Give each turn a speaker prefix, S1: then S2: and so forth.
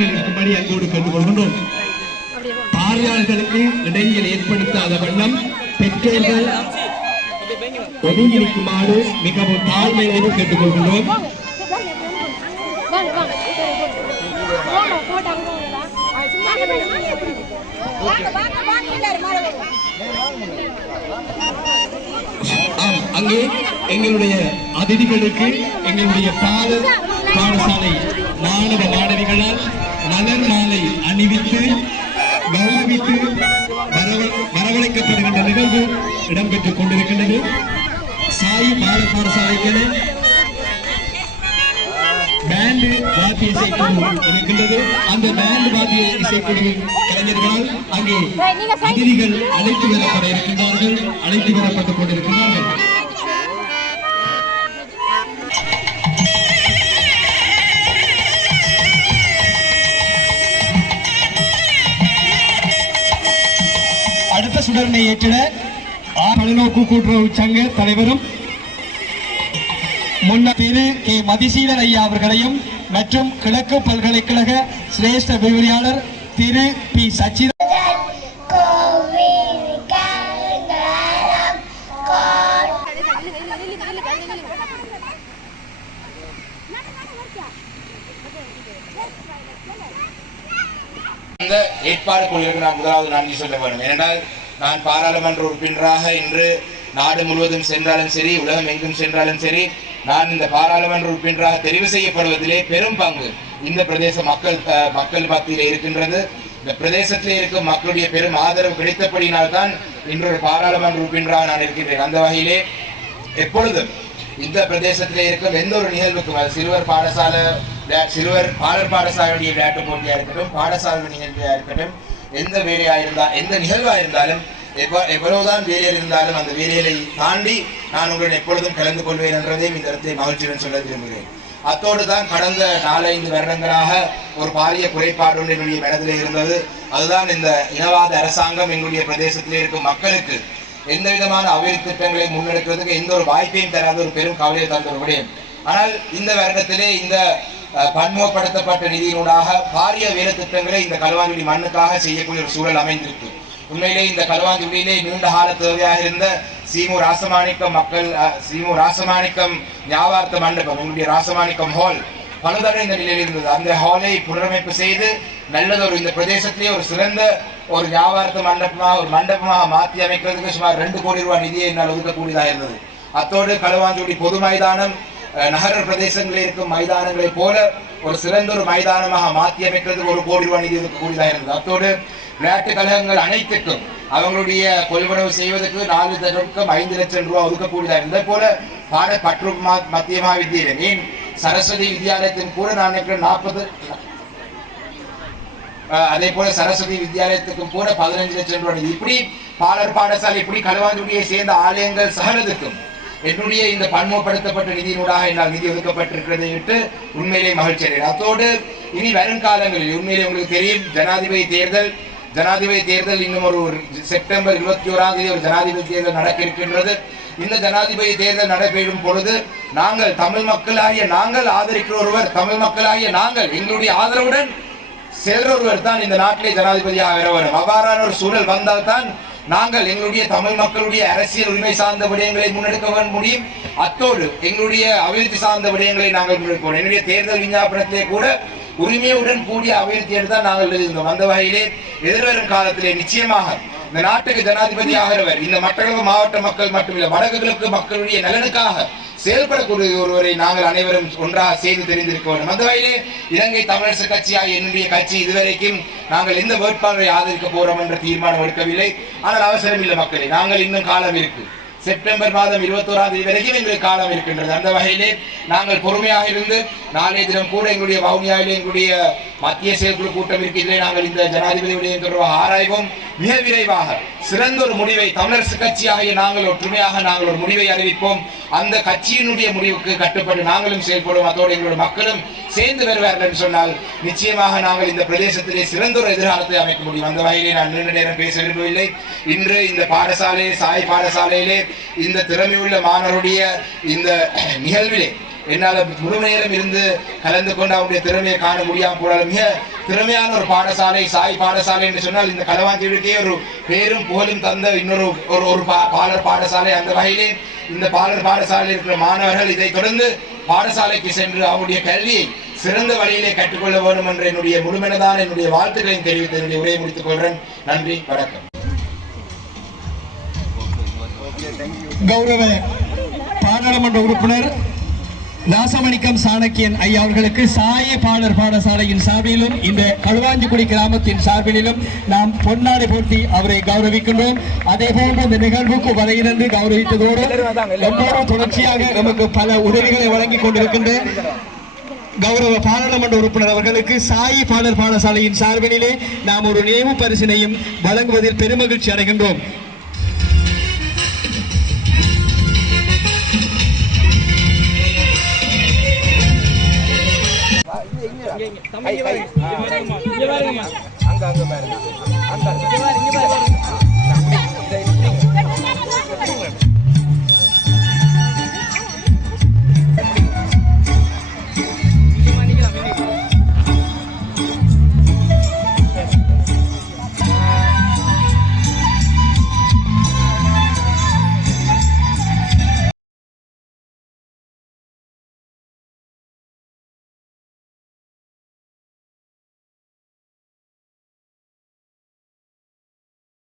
S1: நாங்கள் இருக்கும்படி அன்போடு கேட்டுக்கொள்கின்றோம். பார்வையாளர்களுக்கு இடைஞ்சல் ஏற்படுத்தாத வண்ணம் பெற்றோர்கள் ஒதுங்கி நிற்குமாறு மிகவும் தாழ்மையோடு கேட்டுக்கொள்கின்றோம்.
S2: அங்கே
S1: எங்களுடைய அதிதிகளுக்கு எங்களுடைய பாத பாடசாலை மாணவ மாணவிகளால் மலர் மாலை அணிவித்து கௌரவித்து வரவ- வரவழைக்கப்படுகின்ற நிகழ்வு இடம்பெற்றுக் கொண்டிருக்கின்றது. சாய் பால பாடசாலைக்கென பேண்டு வாத்திய இசைக்குழு இருக்கின்றது. அந்த பேண்டு வாத்திய இசைக்குழு கலைஞர்களால் அங்கே அதிதிகள் அழைத்து வரப்பட இருக்கின்றார்கள் அழைத்து வரப்பட்டுக் கொண்டிருக்கின்றார்கள். சுடரனை ஏற்றிட ஆ பல்நோக்கு கூட்டுறவு சங்க தலைவரும் முன்ன திரு கே மதிசீலன் ஐயா அவர்களையும் மற்றும் கிழக்கு பல்கலைக்கழக சிரேஷ்ட விரிவுரையாளர் திரு பி சச்சித
S3: கோவில் கங்கரம்
S4: ஏற்பாடு குழுவிற்கு நான் முதலாவது நன்றி சொல்ல வேண்டும். ஏனென்றால் நான் பாராளுமன்ற உறுப்பினராக இன்று நாடு முழுவதும் சென்றாலும் சரி உலகம் எங்கும் சென்றாலும் சரி நான் இந்த பாராளுமன்ற உறுப்பினராக தெரிவு செய்யப்படுவதிலே பெரும் பங்கு இந்த பிரதேச மக்கள் மக்கள் மத்தியில் இருக்கின்றது. இந்த பிரதேசத்திலே இருக்கும் மக்களுடைய பெரும் ஆதரவு கிடைத்தபடியினால்தான் இன்று ஒரு பாராளுமன்ற உறுப்பினராக நான் இருக்கின்றேன். அந்த வகையிலே எப்பொழுதும் இந்த பிரதேசத்திலே இருக்கும் எந்த ஒரு நிகழ்வுக்கும் சிறுவர் பாடசாலை சிறுவர் பாடல் பாடசாலையுடைய விளையாட்டு போட்டியாக இருக்கட்டும் பாடசாலை நிகழ்வியாக இருக்கட்டும் எந்த வேலையா இருந்தா எந்த நிகழ்வா இருந்தாலும் எவ்வ- எவ்வளவுதான் வேலையில் இருந்தாலும் அந்த வேலையை தாண்டி நான் உங்களுடன் எப்பொழுதும் கலந்து கொள்வேன் என்றதையும் இந்த இடத்தை மகிழ்ச்சியுடன் சொல்ல விரும்புகிறேன். அத்தோடு தான் கடந்த நாலஞ்சு வருடங்களாக ஒரு பாரிய குறைபாடு ஒன்று என்னுடைய மனதிலே இருந்தது. அதுதான் இந்த இனவாத அரசாங்கம் எங்களுடைய பிரதேசத்திலே இருக்கும் மக்களுக்கு எந்த விதமான அபிவிருத்தி திட்டங்களை முன்னெடுக்கிறதுக்கு எந்த ஒரு வாய்ப்பையும் தராத ஒரு பெரும் கவலையை தந்த ஒரு விடயம். ஆனால் இந்த வருடத்திலே இந்த பன்முகப்படுத்தப்பட்ட நிதியினூடாக பாரிய வேலை திட்டங்களை இந்த களுவாஞ்சுடி மண்ணுக்காக செய்யக்கூடிய ஒரு சூழல் அமைந்திருக்கு. உண்மையிலே இந்த களுவாஞ்சுடியிலே நீண்ட கால தேவையாக இருந்த சீமு ராசமாணிக்கம் மக்கள் சீமு ராசமாணிக்கம் ஞாபார்த்த மண்டபம் உங்களுடைய ராசமாணிக்கம் ஹால் பலதடவை இந்த நிலையில் இருந்தது. அந்த ஹாலை புனரமைப்பு செய்து நல்லதொரு இந்த பிரதேசத்திலே ஒரு சிறந்த ஒரு வியாபாரத்து மண்டபமாக ஒரு மண்டபமாக மாற்றி அமைக்கிறதுக்கு சுமார் ரெண்டு கோடி ரூபாய் நிதியை என்னால் ஒதுக்கக்கூடியதாக இருந்தது. அத்தோடு களுவாஞ்சோடி பொது மைதானம் நகர பிரதேசங்களில் இருக்கும் மைதானங்களைப் போல ஒரு சிறந்த ஒரு மைதானமாக மாற்றி அமைக்கிறதுக்கு ஒரு கோடி ரூபாய் நிதி ஒதுக்கக்கூடியதாக இருந்தது. அத்தோடு விளையாட்டு கழகங்கள் அனைத்துக்கும் அவங்களுடைய கொள்வனவு செய்வதற்கு நாலு லட்சம் ஐந்து லட்சம் ரூபாய் ஒதுக்கக்கூடியதாக இருந்தது. போல பாட பற்று மத்திய மகாவித்தியாலயம் மீன் சரஸ்வதி வித்யாலயத்தின் கூட நான் நினைக்கிறேன் நாற்பது அதே போல சரஸ்வதி வித்யாலயத்துக்கும் கூட பதினஞ்சு லட்சம் ரூபாய் இப்படி பாலர் பாடசாலை இப்படி களுவாஞ்சுடியை சேர்ந்த ஆலயங்கள் சகலதுக்கும் என்னுடைய இந்த பன்முகப்படுத்தப்பட்ட நிதியினூடாக என்னால் நிதி ஒதுக்கப்பட்டிருக்கிறதை விட்டு உண்மையிலே மகிழ்ச்சி அடைகிறேன். அத்தோடு இனி வருங்காலங்களில் உண்மையிலே உங்களுக்கு தெரியும் ஜனாதிபதி தேர்தல் ஜனாதிபதி தேர்தல் இன்னும் ஒரு ஒரு செப்டம்பர் இருபத்தி ஓராம் தேதி ஒரு ஜனாதிபதி தேர்தல் நடக்க இருக்கின்றது இந்த ஜனாதிபதி தேர்தல் நடைபெறும் பொழுது நாங்கள் தமிழ் மக்களாகிய நாங்கள் ஆதரிக்கிற ஒருவர் தமிழ் மக்களாகிய நாங்கள் எங்களுடைய ஆதரவுடன் செல்ற ஒருவர் தான் இந்த நாட்டிலே ஜனாதிபதியாக வர வரும் அவ்வாறான ஒரு சூழல் வந்தால் தான் நாங்கள் எங்களுடைய தமிழ் மக்களுடைய அரசியல் உரிமை சார்ந்த விடயங்களை முன்னெடுக்க முடியும். அத்தோடு எங்களுடைய அபிவிருத்தி சார்ந்த விடயங்களை நாங்கள் முன்னெடுக்க என்னுடைய தேர்தல் விஞ்ஞாபனத்திலே கூட உரிமையுடன் கூடிய அபிவிருத்தி தான் நாங்கள் இருந்தோம் அந்த வகையிலே எதிர்வரும் காலத்திலே நிச்சயமாக இந்த நாட்டுக்கு ஜனாதிபதி ஆகிறவர் இந்த மட்டக்களப்பு மாவட்ட மக்கள் மட்டுமில்லை வடக்கு மக்களுடைய நலனுக்காக செயல்படக்கூடிய ஒருவரை நாங்கள் அனைவரும் ஒன்றாக செய்து தெரிந்திருக்க வேண்டும். அந்த வகையிலே இலங்கை தமிழரசு கட்சியாக என்னுடைய கட்சி இதுவரைக்கும் நாங்கள் எந்த வேட்பாளரை ஆதரிக்க போறோம் என்ற தீர்மானம் எடுக்கவில்லை. ஆனால் அவசரம் இல்லை மக்களே நாங்கள் இன்னும் காலம் இருக்கு. செப்டம்பர் மாதம் இருபத்தோராம் தேதி வரைக்கும் எங்களுக்கு காலம் இருக்கின்றது. அந்த வகையிலே நாங்கள் பொறுமையாக இருந்து நாளைய தினம் கூட எங்களுடைய வவுனியாவிலே எங்களுடைய மத்திய செயற்குழு கூட்டம் இருக்கு. இதிலே நாங்கள் இந்த ஜனாதிபதி தொடர்பாக ஆராய்வோம். மிக விரைவாக சிறந்த ஒரு முடிவை தமிழரசு கட்சியாக நாங்கள் ஒற்றுமையாக நாங்கள் ஒரு முடிவை அறிவிப்போம். அந்த கட்சியினுடைய முடிவுக்கு கட்டுப்பட்டு நாங்களும் செயல்படுவோம். அதோடு எங்களுடைய மக்களும் சேர்ந்து வருவார்கள் என்று சொன்னால் நிச்சயமாக நாங்கள் இந்த பிரதேசத்திலே சிறந்த ஒரு எதிர்காலத்தை அமைக்க முடியும். அந்த வகையிலே நான் நீண்ட நேரம் பேச விரும்பவில்லை. இன்று இந்த பாடசாலை சாய் பாடசாலையிலே இந்த திறமையுள்ள மாணவருடைய இந்த நிகழ்விலே என்னால் முழு நேரம் இருந்து கலந்து கொண்டு அவருடைய திறமையை காண முடியாமல் போனாலும் மிக திறமையான ஒரு பாடசாலை சாய் பாடசாலை என்று சொன்னால் இந்த களவாஞ்சியுடைய ஒரு பேரும் புகழும் தந்த இன்னொரு ஒரு ஒரு பா- பாலர் பாடசாலை அந்த வகையிலே இந்த பாலர் பாடசாலையில் இருக்கிற மாணவர்கள் இதை தொடர்ந்து பாடசாலைக்கு சென்று அவருடைய கல்வியை சிறந்த வழியிலே கற்றுக்கொள்ள வேண்டும் என்ற என்னுடைய முழுமனதான என்னுடைய வாழ்த்துக்களையும் தெரிவித்து என்னுடைய உரையை முடித்துக் கொள்கிறேன். நன்றி வணக்கம்.
S1: கௌரவ பாராளுமன்ற உறுப்பினர் ராசமணிக்கம் சாணக்கியன் ஐயா அவர்களுக்கு சாய பாடர் பாடசாலையின் சார்பிலும் இந்த களுவாஞ்சிக்குடி கிராமத்தின் சார்பிலும் நாம் பொன்னாடை போர்த்தி அவரை கௌரவிக்கின்றோம். அதே போன்று இந்த நிகழ்வுக்கு வரையிருந்து கௌரவித்ததோடு நம்மோடு தொடர்ச்சியாக நமக்கு பல உதவிகளை வழங்கிக் கொண்டிருக்கின்ற கௌரவ பாராளுமன்ற உறுப்பினர் அவர்களுக்கு சாயி பாடர் பாடசாலையின் சார்பினிலே நாம் ஒரு நினைவு பரிசினையும் வழங்குவதில் பெருமகிழ்ச்சி அடைகின்றோம்.
S2: இங்க பாருங்க